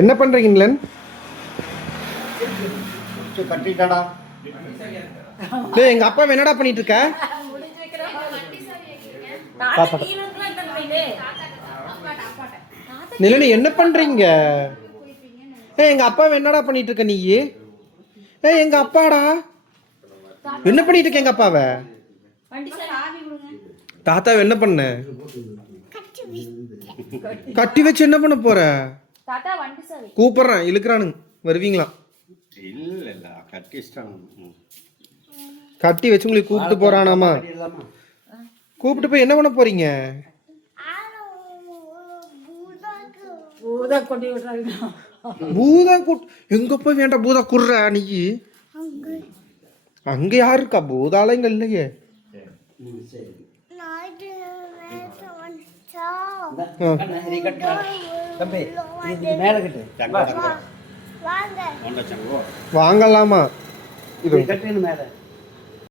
என்ன பண்றீங்க இங்கிலன்? கட்டிட்டாடா. டேய் எங்க அப்பா என்னடா பண்ணிட்டு இருக்க? நிலனி என்ன பண்றீங்க? ஏய் எங்க அப்பா என்னடா பண்ணிட்டு இருக்க நீ? ஏய் எங்க அப்பாடா என்ன பண்ணிட்டு இருக்க எங்க அப்பாவை? தாத்தாவை என்ன பண்ண? கட்டி வச்சு என்ன பண்ண போற? கூப்பிடுறேன் இழுக்கிறானுங்க வருவீங்களா? இல்ல கட்டிஸ்டாங்க. கட்டி வச்சு உங்களுக்கு கூப்பிட்டு போறானாமா? கூப்பிட்டு போய் என்ன பண்ண போறீங்க? பூதா எங்க போய் வேண்டாம் பூதா குடுற நீ. அங்க யாரு இருக்கா? பூதால இங்க இல்லையே. வாங்கலாமா? இது